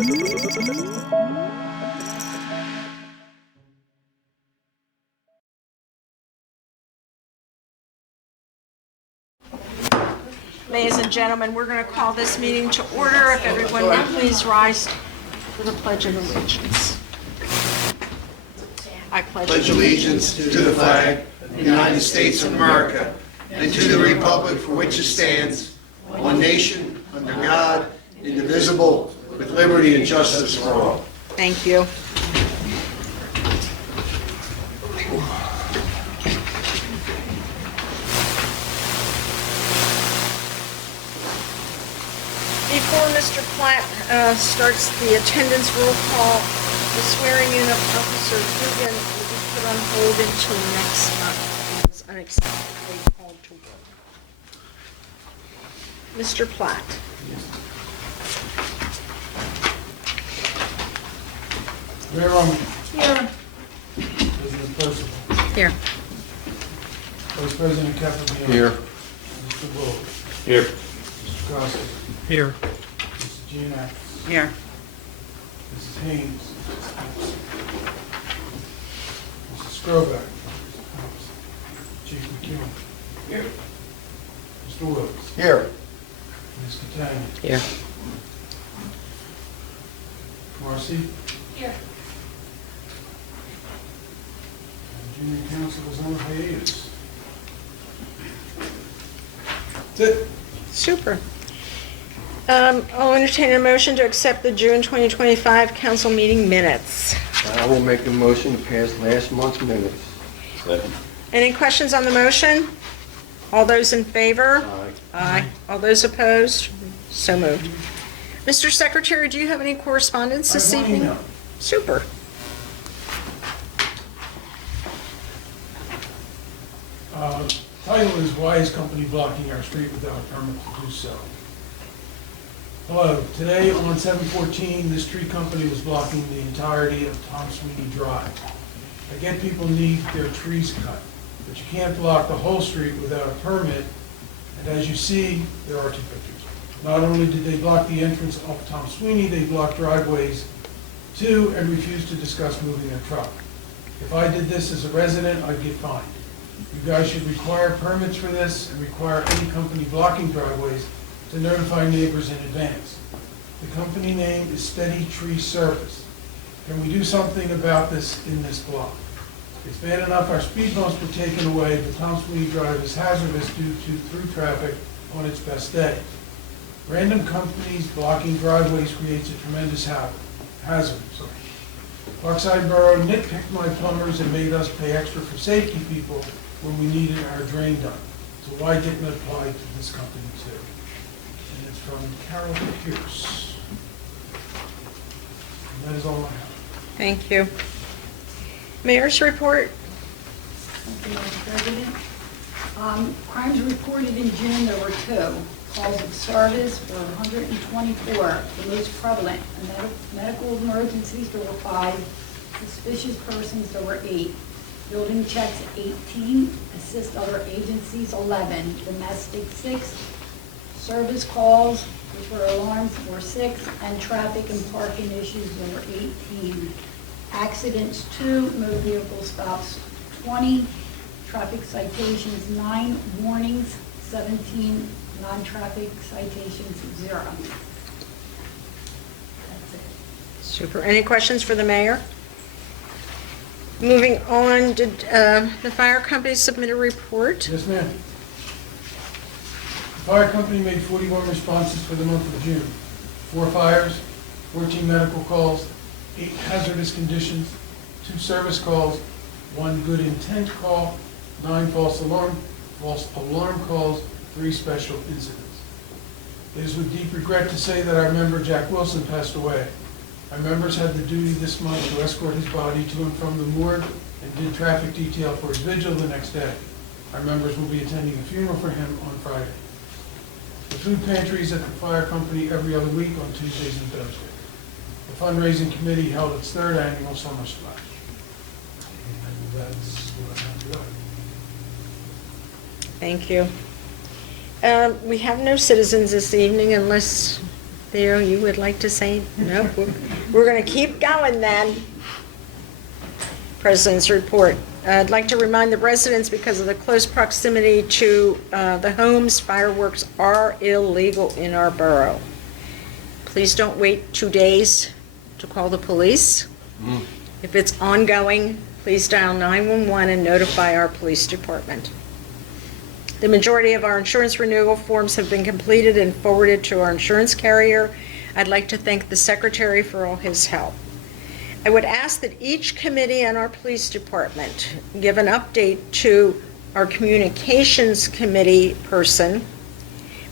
Ladies and gentlemen, we're going to call this meeting to order. If everyone would please rise for the Pledge of Allegiance. I pledge allegiance to the flag of the United States of America and to the republic for which it stands, one nation, under God, indivisible, with liberty and justice for all. Thank you. Before Mr. Platt starts the attendance roll call, the swearing in of Officer Dugan will be put on hold until next month. He was unexpectedly called to work. Mr. Platt. Mayor Roman. Here. President Purcival. Here. Vice President Capobianco. Here. Mr. Bull. Here. Mr. Costigan. Here. Mrs. Gianakis. Here. Mrs. Haynes. Mrs. Skrobak. Chief McKeown. Here. Mr. Woods. Here. Ms. Catania. Here. Marcy. Here. And Junior Council is on hiatus. That's it. Super. I'll entertain a motion to accept the June 2025 council meeting minutes. I will make a motion to pass last month's minutes. Second. Any questions on the motion? All those in favor? Aye. Aye. All those opposed? So moved. Mr. Secretary, do you have any correspondence this I have one evening? email. Super. Title is Why is Company Blocking Our Street Without a Permit to Do So? Hello, today on 7/14, this tree company was blocking the entirety of Tom Sweeney Drive. I get people need their trees cut, but you can't block the whole street without a permit. And as you see, there are two pictures. Not only did they block the entrance off Tom Sweeney, they blocked driveways too and refused to discuss moving their truck. If I did this as a resident, I'd get fined. You guys should require permits for this and require any company blocking driveways to notify neighbors in advance. The company name is Steady Tree Service. Can we do something about this in this block? It's bad enough our speed bumps were taken away, but Tom Sweeney Drive is hazardous due to through traffic on its best day. Random companies blocking driveways creates a tremendous hazard. Parkside Borough nitpicked my plumbers and made us pay extra for safety people when we needed our drain done. So why didn't it apply to this company too? And it's from Carol Pierce. And that is all I have. Thank you. Mayor's report. Thank you, Madam President. Crimes reported in June, there were 2. Calls of service were 124, the most prevalent. Medical emergencies, there were 5. Suspicious persons, there were 8. Building checks, 18. Assist other agencies, 11. Domestic, 6. Service calls, which were alarms, were 6. And traffic and parking issues, there were 18. Accidents, 2. Motor vehicle stops, 20. Traffic citations, 9. Warnings, 17. Non-traffic citations, 0. That's it. Super. Any questions for the mayor? Moving on, did the fire company submit a report? Yes, ma'am. The fire company made 41 responses for the month of June. 4 fires, 14 medical calls, 8 hazardous conditions, 2 service calls, 1 good intent call, 9 false alarm calls, 3 special incidents. It is with deep regret to say that our member Jack Wilson passed away. Our members had the duty this month to escort his body to and from the morgue and did traffic detail for his vigil the next day. Our members will be attending a funeral for him on Friday. The food pantry is at the fire company every other week on Tuesdays and Thursdays. The fundraising committee held its 3rd annual summer splash. And that's what I have to go. Thank you. We have no citizens this evening unless Theo, you would like to say? No? We're going to keep going then. President's report. I'd like to remind the residents, because of the close proximity to the homes, fireworks are illegal in our borough. Please don't wait 2 days to call the police. If it's ongoing, please dial 911 and notify our police department. The majority of our insurance renewal forms have been completed and forwarded to our insurance carrier. I'd like to thank the secretary for all his help. I would ask that each committee in our police department give an update to our communications committee person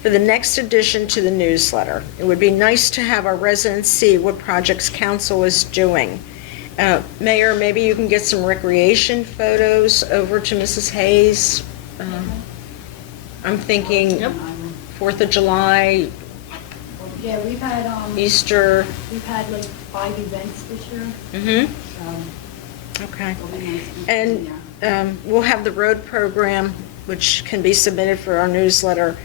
for the next addition to the newsletter. It would be nice to have our residents see what projects council is doing. Mayor, maybe you can get some recreation photos over to Mrs. Hayes. I'm thinking 4th of July, Yeah, we've had, Easter. we've had like 5 events this year, Mm-hmm. so Okay. it'll be nice to be And there. we'll have the road program, which can be submitted for our newsletter.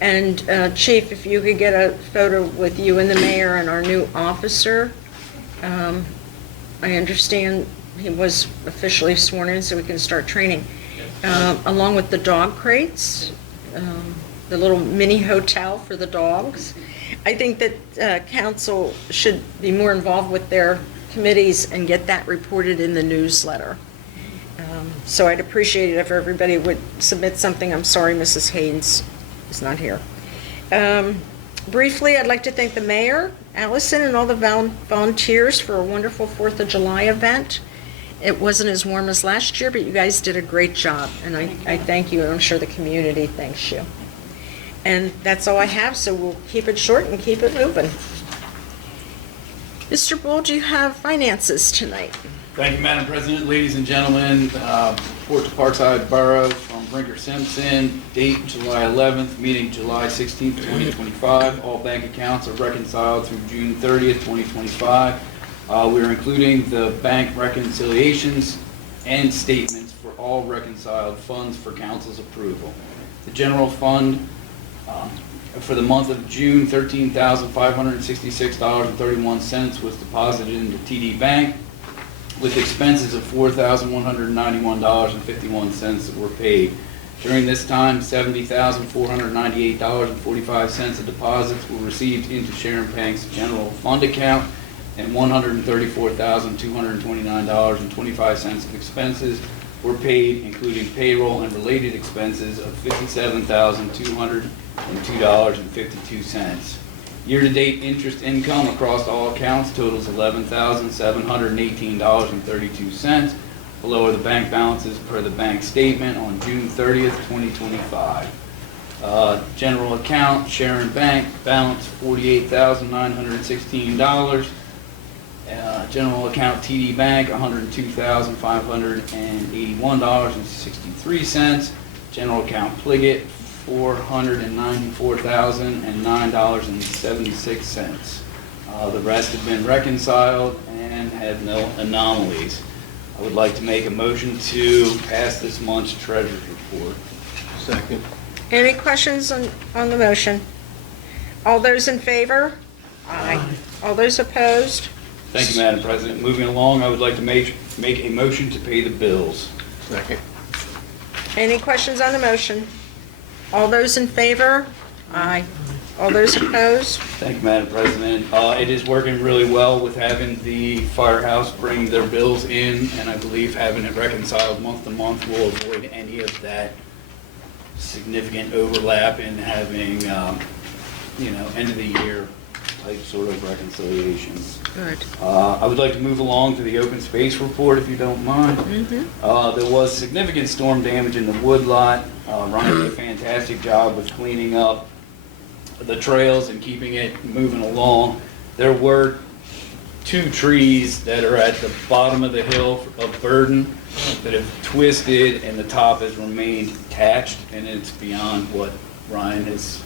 And Chief, if you could get a photo with you and the mayor and our new officer. I understand he was officially sworn in, so we can start training. Along with the dog crates, the little mini hotel for the dogs. I think that council should be more involved with their committees and get that reported in the newsletter. So I'd appreciate it if everybody would submit something. I'm sorry Mrs. Haynes is not here. Briefly, I'd like to thank the mayor, Allison, and all the volunteers for a wonderful 4th of July event. It wasn't as warm as last year, but you guys did a great job, and I thank you, and I'm sure the community thanks you. And that's all I have, so we'll keep it short and keep it moving. Mr. Bull, do you have finances tonight? Thank you, Madam President. Ladies and gentlemen, report to Parkside Borough from Brinker Simpson, date July 11th, meeting July 16th, 2025. All bank accounts are reconciled through June 30th, 2025. We're including the bank reconciliations and statements for all reconciled funds for council's approval. The general fund for the month of June, $13,566.31 was deposited into TD Bank, with expenses of $4,191.51 that were paid. During this time, $70,498.45 of deposits were received into Sharon Bank's general fund account, and $134,229.25 of expenses were paid, including payroll and related expenses of $57,202.52. Year-to-date interest income across all accounts totals $11,718.32, below the bank balances per the bank statement on June 30th, 2025. General account, Sharon Bank, balance $48,916. General account TD Bank, $102,581.63. General account Pliget, $494,009.76. The rest have been reconciled and have no anomalies. I would like to make a motion to pass this month's treasurer's report. Second. Any questions on the motion? All those in favor? Aye. All those opposed? Thank you, Madam President. Moving along, I would like to make a motion to pay the bills. Second. Any questions on the motion? All those in favor? Aye. All those opposed? Thank you, Madam President. It is working really well with having the firehouse bring their bills in, and I believe having it reconciled month to month will avoid any of that significant overlap in having, end of the year type sort of reconciliations. Good. I would like to move along to the open space report, if you don't mind. There was significant storm damage in the wood lot. Ryan did a fantastic job with cleaning up the trails and keeping it moving along. There were 2 trees that are at the bottom of the hill of burden that have twisted, and the top has remained attached, and it's beyond what Ryan has,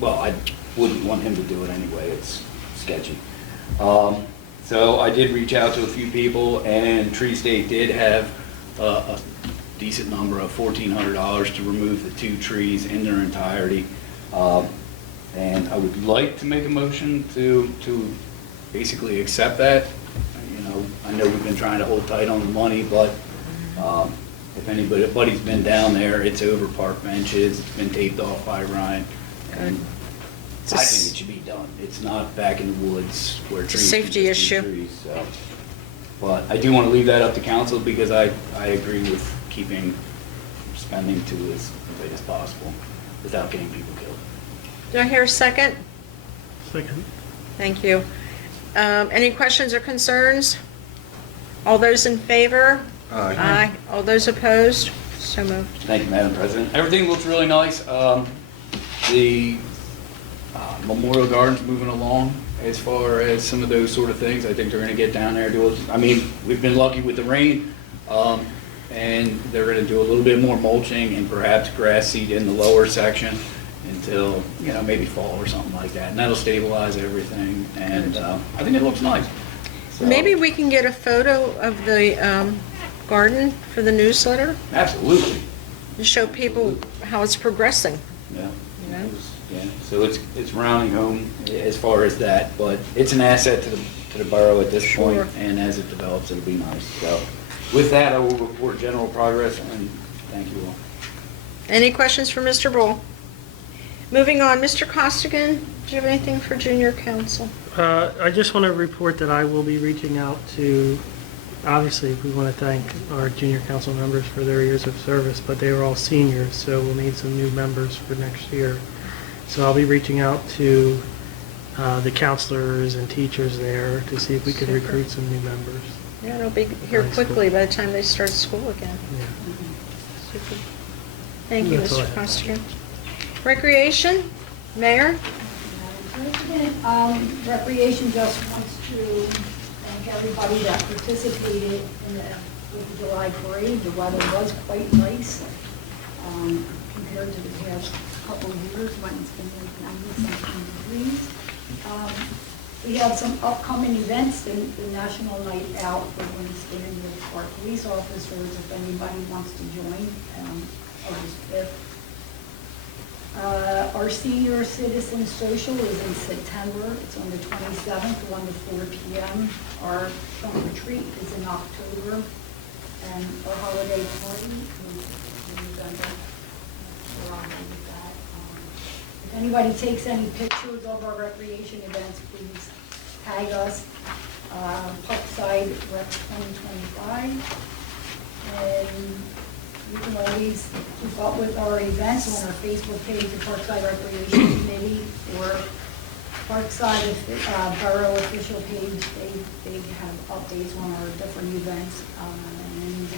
well, I wouldn't want him to do it anyway. It's sketchy. So I did reach out to a few people, and Tree State did have a decent number of $1,400 to remove the 2 trees in their entirety. And I would like to make a motion to basically accept that. You know, I know we've been trying to hold tight on the money, but if anybody's been down there, it's over park benches, it's been taped off by Ryan. And I think it should be done. It's not back in the woods where trees. It's a safety can just be issue. trees, so. But I do want to leave that up to council because I agree with keeping spending to as late as possible without getting people killed. Do I hear a second? Second. Thank you. Any questions or concerns? All those in favor? Aye. All those opposed? So moved. Thank you, Madam President. Everything looks really nice. The Memorial Garden's moving along as far as some of those sort of things. I think they're gonna get down there, I mean, we've been lucky with the rain, and they're gonna do a little bit more mulching and perhaps grass seed in the lower section until, you know, maybe fall or something like that. And that'll stabilize everything, and I think it looks nice. So- Maybe we can get a photo of the garden for the newsletter Absolutely. and show people how it's progressing. Yeah. You know? Yeah, so it's rounding home as far as that, but it's an asset to the borough at this point, Sure. and as it develops, it'll be nice. So with that, I will report general progress, and thank you all. Any questions for Mr. Bull? Moving on, Mr. Costigan, do you have anything for junior council? I just want to report that I will be reaching out to, obviously, we want to thank our junior council members for their years of service, but they were all seniors, so we'll need some new members for next year. So I'll be reaching out to the counselors and teachers there to see if we could recruit some new members. Yeah, it'll be here quickly by the time they start school again. Yeah. Super. Thank you, That's all I Mr. have. Costigan. Recreation, Mayor? Madam President, Recreation just wants to thank everybody that participated in the 4th of July parade. The weather was quite nice compared to the past couple of years when it's been like 90-something degrees. We have some upcoming events, the National Night Out for Winston with our police officers, if anybody wants to join, August 5th. Our senior citizen social is in September. It's on the 27th, 1 to 4 p.m. Our trunk retreat is in October, and our holiday party is in November. We're on with that. If anybody takes any pictures of our recreation events, please tag us, Parkside Rec 2025. And you can always keep up with our events on our Facebook page, the Parkside Recreation Committee, or Parkside Borough Official page. They have updates on our different events. And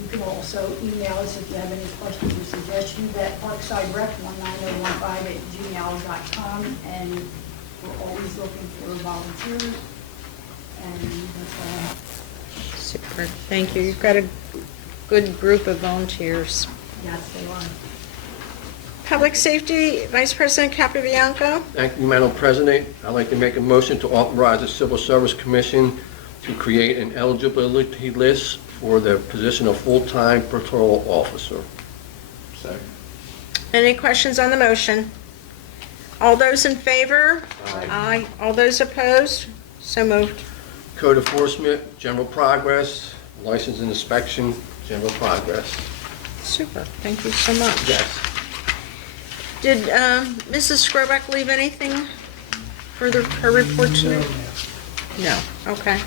you can also email us if you have any questions or suggestions at parksiderec19015@gmail.com. And we're always looking for volunteers. And that's all I have. Super, thank you. You've got a good group of volunteers. Yes, they are. Public Safety, Vice President Capobianco. Thank you, Madam President. I'd like to make a motion to authorize the Civil Service Commission to create an eligibility list for the position of full-time patrol officer. Second. Any questions on the motion? All those in favor? Aye. All those opposed? So moved. Code enforcement, general progress, license and inspection, general progress. Super, thank you so much. Yes. Did Mrs. Skrobak leave anything for her report tonight? No, okay.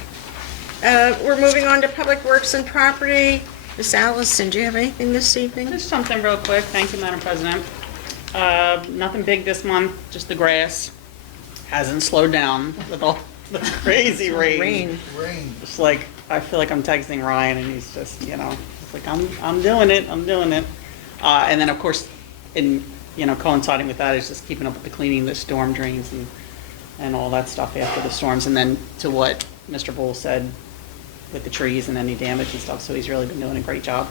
We're moving on to Public Works and Property. Miss Allison, do you have anything this evening? Just something real quick. Thank you, Madam President. Nothing big this month, just the grass. Hasn't slowed down with all the crazy rain. Just like, I feel like I'm texting Ryan and he's just, you know, it's like, I'm doing it. And then, of course, coinciding with that is just keeping up with the cleaning, the storm drains and all that stuff after the storms. And then to what Mr. Bull said with the trees and any damage and stuff. So he's really been doing a great job.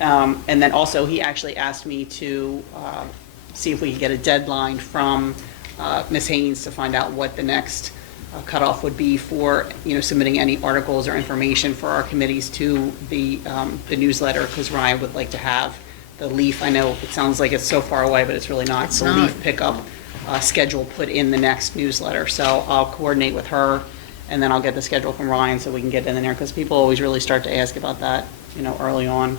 And then also he actually asked me to see if we could get a deadline from Ms. Haynes to find out what the next cutoff would be for, submitting any articles or information for our committees to the newsletter, because Ryan would like to have leaf, I know it sounds like it's so far away, but it's really not. It's The not. leaf pickup schedule put in the next newsletter. So I'll coordinate with her, and then I'll get the schedule from Ryan so we can get it in there, because people always really start to ask about that, early on.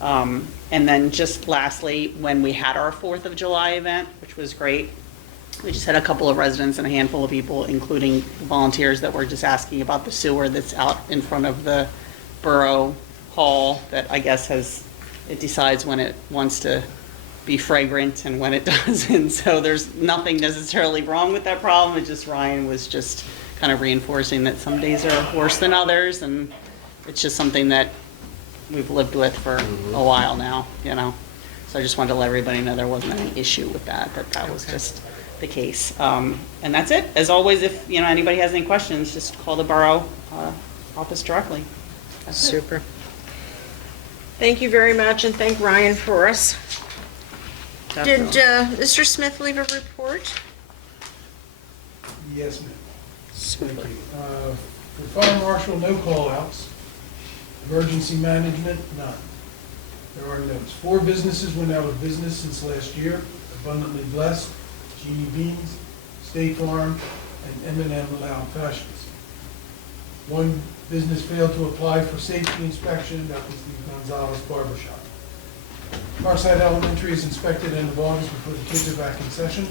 And then just lastly, when we had our 4th of July event, which was great, we just had a couple of residents and a handful of people, including volunteers, that were just asking about the sewer that's out in front of the Borough Hall that I guess it decides when it wants to be fragrant and when it doesn't. So there's nothing necessarily wrong with that problem. It's just Ryan was just kind of reinforcing that some days are worse than others, and it's just something that we've lived with for a while now, So I just wanted to let everybody know there wasn't any issue with that was just the case. And that's it. As always, if anybody has any questions, just call the borough office directly. That's Super. Thank you very much, and thank Ryan for us. Did Mr. Smith leave a report? Yes, ma'am. Thank you. For fire marshal, no call-outs. Emergency management, none. There are notes. 4 businesses went out of business since last year. Abundantly Blessed, Genie Beans, State Farm, and M&M Loud Fashions. 1 business failed to apply for safety inspection. That was the Gonzalez Barber Shop. Parkside Elementary is inspected end of August before the kids are back in session.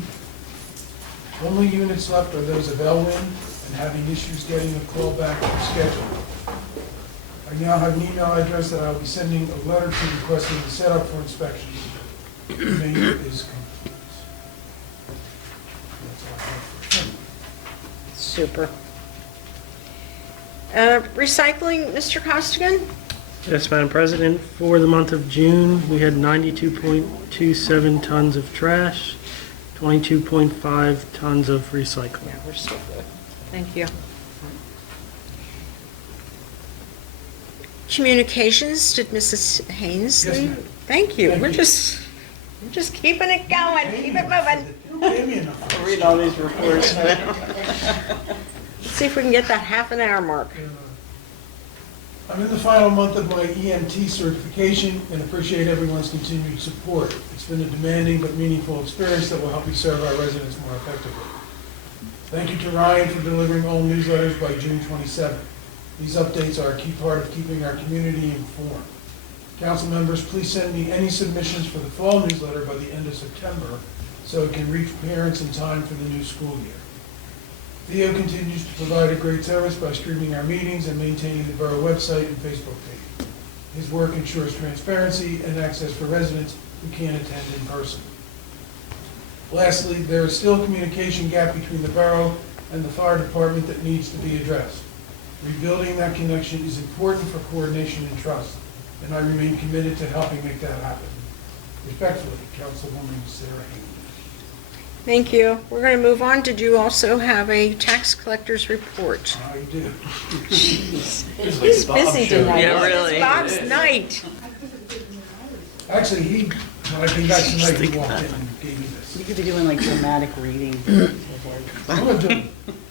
Only units left are those of Elwyn and having issues getting a call back to schedule. I now have an email address that I will be sending a letter to requesting the setup for inspections. The remainder is complete. That's all I have for him. Super. Recycling, Mr. Costigan? Yes, Madam President, for the month of June, we had 92.27 tons of trash, 22.5 tons of recycling. We're so good. Thank you. Communications, did Mrs. Haynes Yes, leave? ma'am. Thank you. Thank We're you. just keeping it going, keep it moving. You don't pay me enough. Read all these reports. Let's see if we can get that half an hour mark. I'm in the final month of my EMT certification and appreciate everyone's continued support. It's been a demanding but meaningful experience that will help me serve our residents more effectively. Thank you to Ryan for delivering all newsletters by June 27th. These updates are a key part of keeping our community informed. Council members, please send me any submissions for the fall newsletter by the end of September so it can reach parents in time for the new school year. Theo continues to provide a great service by streaming our meetings and maintaining the borough website and Facebook page. His work ensures transparency and access for residents who can't attend in person. Lastly, there is still a communication gap between the borough and the fire department that needs to be addressed. Rebuilding that connection is important for coordination and trust, and I remain committed to helping make that happen. Respectfully, Councilwoman Sarah Haynes. Thank you. We're going to move on. Did you also have a tax collector's report? I do. He's busy tonight. Yeah, really. It's Bob's night. Actually, when I came back tonight, he walked in and gave me this. You could be doing like dramatic reading. I'm gonna do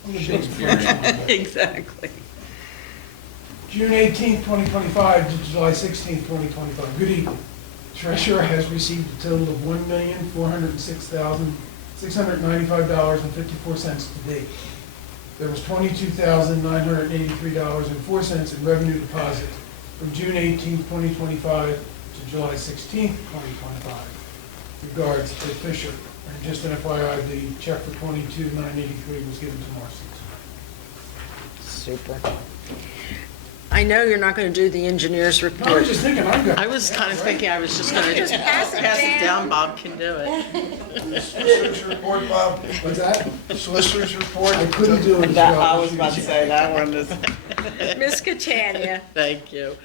it. Exactly. June 18th, 2025 to July 16th, 2025. Good evening. Treasurer has received a total of $1,406,695.54 to date. There was $22,983.04 in revenue deposits from June 18th, 2025 to July 16th, 2025. Regards, Ed Fisher. And just an FYI, the check for $22,983 was given to Marcy. Super. I know you're not going to do the engineer's I report. was just thinking, I'm going. I was kind of thinking I was just going to Just pass it down. Bob can do it. Solicitor's report, Bob. What's that? Solicitor's report. I couldn't do it as That, well. I was about to say that one is. Miss Catania. Thank you.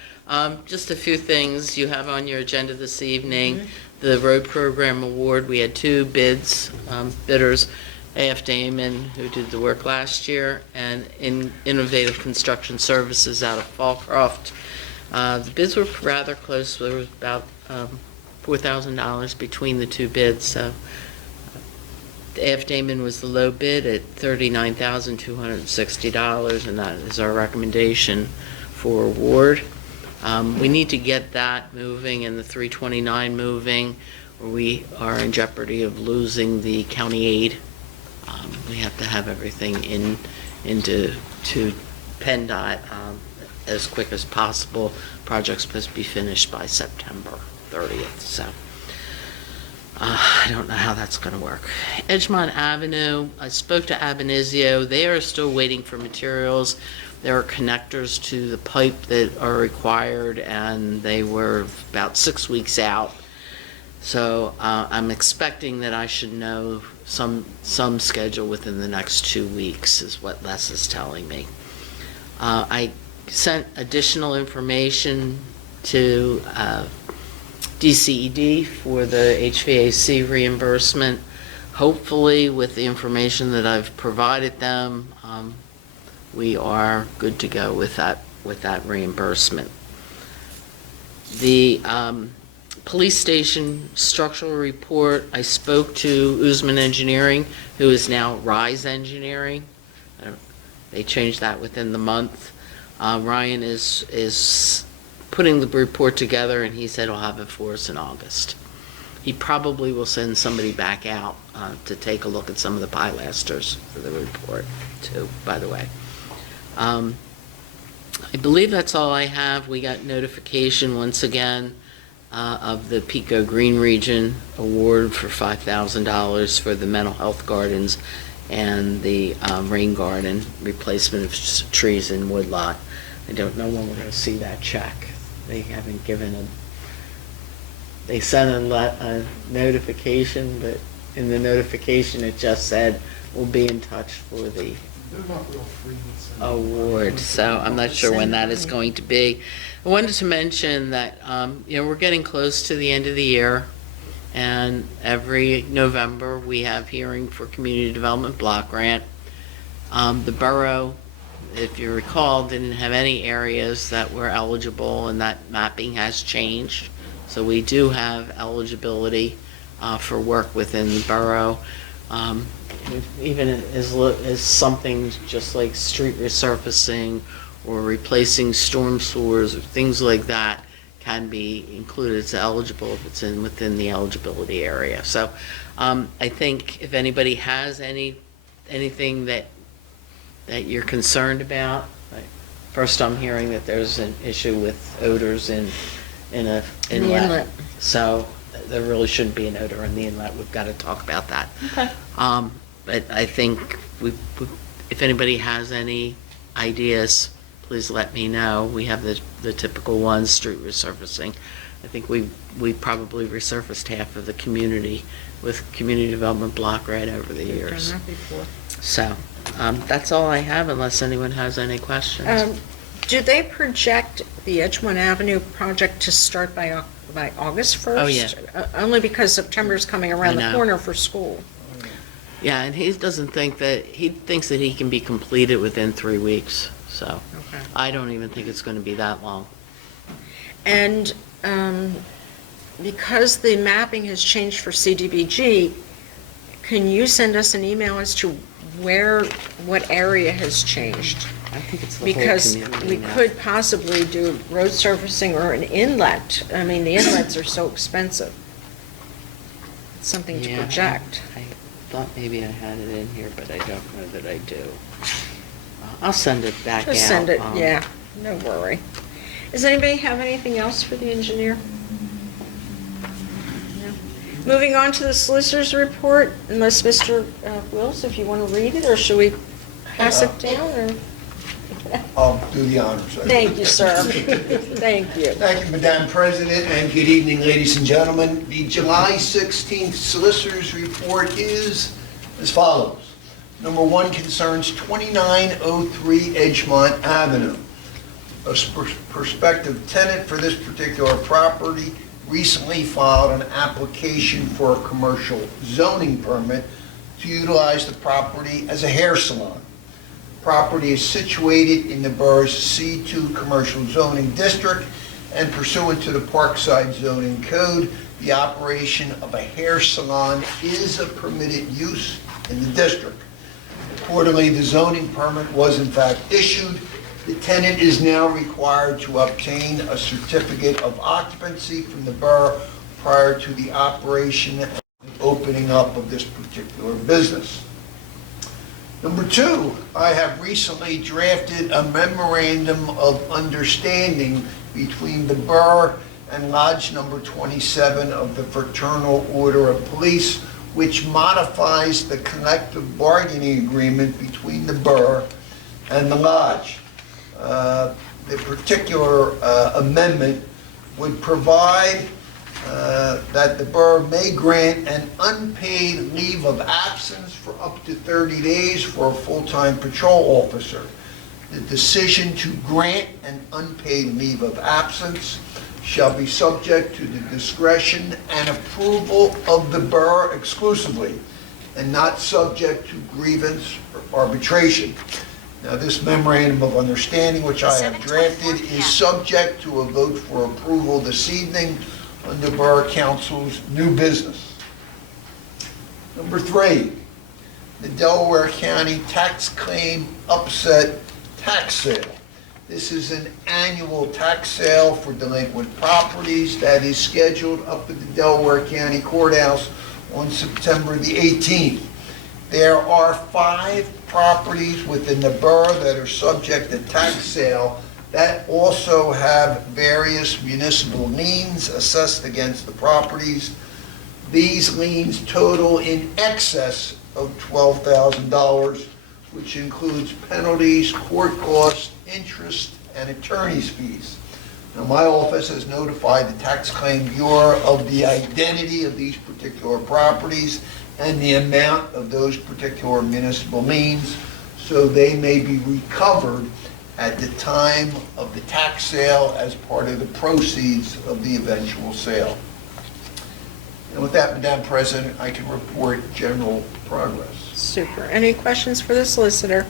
Just a few things you have on your agenda this evening. The road program award, we had 2 bidders, A.F. Damon, who did the work last year, and Innovative Construction Services out of Fallcroft. The bids were rather close. There was about $4,000 between the 2 bids. So A.F. Damon was the low bid at $39,260, and that is our recommendation for award. We need to get that moving and the 329 moving, or we are in jeopardy of losing the county aid. We have to have everything into PennDOT as quick as possible. Project's supposed to be finished by September 30th, so I don't know how that's going to work. Edgemont Avenue, I spoke to Abanizio. They are still waiting for materials. There are connectors to the pipe that are required, and they were about 6 weeks out. So I'm expecting that I should know some schedule within the next 2 weeks, is what Les is telling me. I sent additional information to DCED for the HVAC reimbursement. Hopefully, with the information that I've provided them, we are good to go with that reimbursement. The police station structural report, I spoke to Usman Engineering, who is now Rise Engineering. They changed that within the month. Ryan is putting the report together, and he said he'll have it for us in August. He probably will send somebody back out to take a look at some of the pilasters for the report too, by the way. I believe that's all I have. We got notification once again of the Pico Green Region Award for $5,000 for the mental health gardens and the rain garden replacement of trees in woodlot. I don't know when we're going to see that check. They haven't given they sent a notification, but in the notification it just said, we'll be in touch for the They're not real free. award, so I'm not sure when that is going to be. I wanted to mention that, we're getting close to the end of the year, and every November we have hearing for Community Development Block Grant. The borough, if you recall, didn't have any areas that were eligible, and that mapping has changed. So we do have eligibility for work within the borough. Even as something just like street resurfacing or replacing storm sewers or things like that can be included as eligible if it's within the eligibility area. So I think if anybody has anything that you're concerned about, first I'm hearing that there's an issue with odors in the inlet. So there really shouldn't be an odor in the inlet. We've got to talk about that. Okay. But I think if anybody has any ideas, please let me know. We have the typical ones, street resurfacing. I think we probably resurfaced half of the community with community development block grant over the years. Done that before. So that's all I have, unless anyone has any questions. Do they project the Edgemont Avenue project to start by August 1st? Oh, yeah. Only because September's coming around I the know. corner for school. Yeah, and he thinks that he can be completed within 3 weeks. So Okay. I don't even think it's going to be that long. And because the mapping has changed for CDBG, can you send us an email as to what area has changed? I think it's the Because whole community we now. could possibly do road surfacing or an inlet. I mean, the inlets are so expensive. It's something to Yeah, project. I thought maybe I had it in here, but I don't know that I do. I'll send it back out. Just send it, yeah, no worry. Does anybody have anything else for the engineer? No. Moving on to the solicitor's report, unless Mr. Wills, if you want to read it, or should we pass it down, or? I'll do the honors. Thank you, sir. Thank you. Thank you, Madam President, and good evening, ladies and gentlemen. The July 16th Solicitor's Report is as follows. Number 1 concerns 2903 Edgemont Avenue. A prospective tenant for this particular property recently filed an application for a commercial zoning permit to utilize the property as a hair salon. Property is situated in the borough's C2 Commercial Zoning District, and pursuant to the Parkside Zoning Code, the operation of a hair salon is a permitted use in the district. Accordingly, the zoning permit was in fact issued, The tenant is now required to obtain a certificate of occupancy from the borough prior to the operation and opening up of this particular business. Number two, I have recently drafted a memorandum of understanding between the borough and Lodge Number 27 of the Fraternal Order of Police, which modifies the collective bargaining agreement between the borough and the lodge. The particular amendment would provide that the borough may grant an unpaid leave of absence for up to 30 days for a full-time patrol officer. The decision to grant an unpaid leave of absence shall be subject to the discretion and approval of the borough exclusively, and not subject to grievance or arbitration. Now, this memorandum of understanding, which I have drafted, is subject to a vote for approval this evening under Borough Council's new business. Number three, the Delaware County Tax Claim Upset Tax Sale. This is an annual tax sale for delinquent properties that is scheduled up at the Delaware County Courthouse on September the 18th. There are 5 properties within the borough that are subject to tax sale that also have various municipal liens assessed against the properties. These liens total in excess of $12,000, which includes penalties, court costs, interest, and attorney's fees. Now, my office has notified the Tax Claim Bureau of the identity of these particular properties and the amount of those particular municipal liens, so they may be recovered at the time of the tax sale as part of the proceeds of the eventual sale. And with that, Madam President, I can report general progress. Super. Any questions for the solicitor?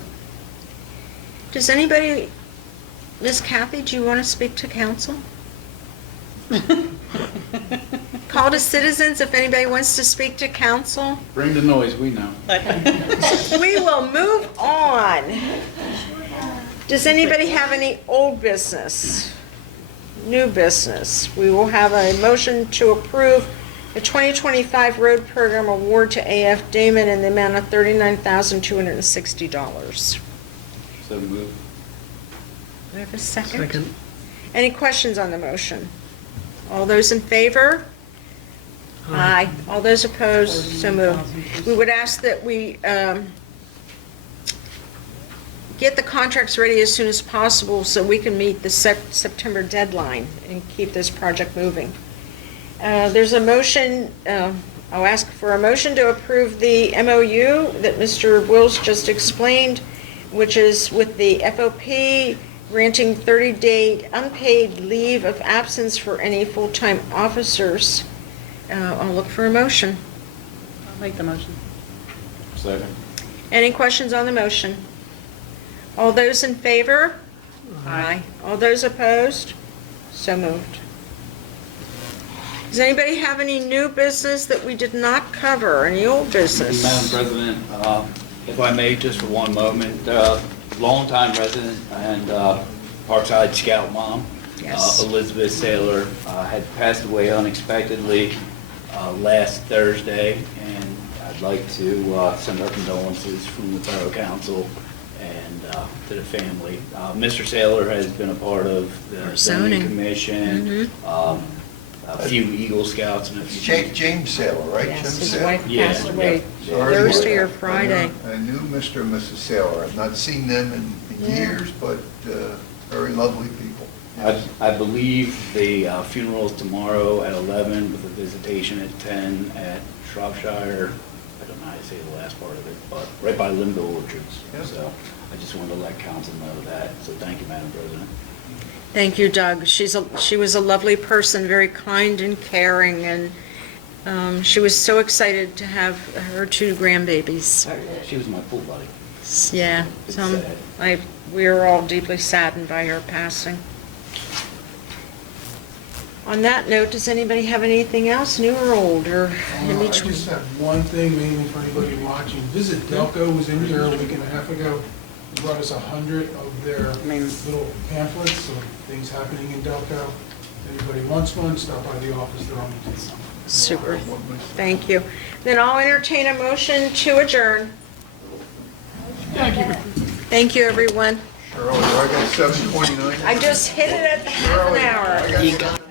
Does anybody, Miss Kathy, do you want to speak to council? Call to citizens if anybody wants to speak to council. Bring the noise, we know. We will move on. Does anybody have any old business? New business? We will have a motion to approve the 2025 Road Program Award to AF Damon in the amount of $39,260. So move. Do I have a second? Second. Any questions on the motion? All those in favor? Aye. All those opposed? So moved. We would ask that we get the contracts ready as soon as possible so we can meet the September deadline and keep this project moving. There's a motion, I'll ask for a motion to approve the MOU that Mr. Wills just explained, which is with the FOP granting 30-day unpaid leave of absence for any full-time officers. I'll look for a motion. I'll make the motion. Second. Any questions on the motion? All those in favor? Aye. All those opposed? So moved. Does anybody have any new business that we did not cover? Any old business? Madam President, if I may, just for one moment, longtime resident and Parkside Scout mom, Yes. Elizabeth Saylor, had passed away unexpectedly last Thursday, and I'd like to send our condolences from the Borough Council and to the family. Mr. Saylor has been a part of the zoning commission, a few Eagle Scouts, and a few. James Saylor, right? Yes, Jim his Saylor? wife Yeah. passed away Sorry. Thursday or Friday. I knew Mr. and Mrs. Saylor. I've not seen them in Yeah. years, but very lovely people. I believe the funeral is tomorrow at 11 with a visitation at 10 at Shropshire. I don't know how to say the last part of it, but right by Linville Orchards. Yep. So I just wanted to let council know that. So thank you, Madam President. Thank you, Doug. She was a lovely person, very kind and caring, and she was so excited to have her 2 grandbabies. She was my pool buddy. Yeah, It's so sad. we are all deeply saddened by her passing. On that note, does anybody have anything else, new or old, or in I between? just have one thing, mainly for anybody watching. Visit Delco was in here a week and a half ago. They brought us 100 of their little pamphlets of things happening in Delco. Anybody wants one, stop by the office, they're on the table. Super. Thank you. Then I'll entertain a motion to adjourn. Thank you, everyone. Shirley, I got 7:29. I just hit it at the half an hour. I got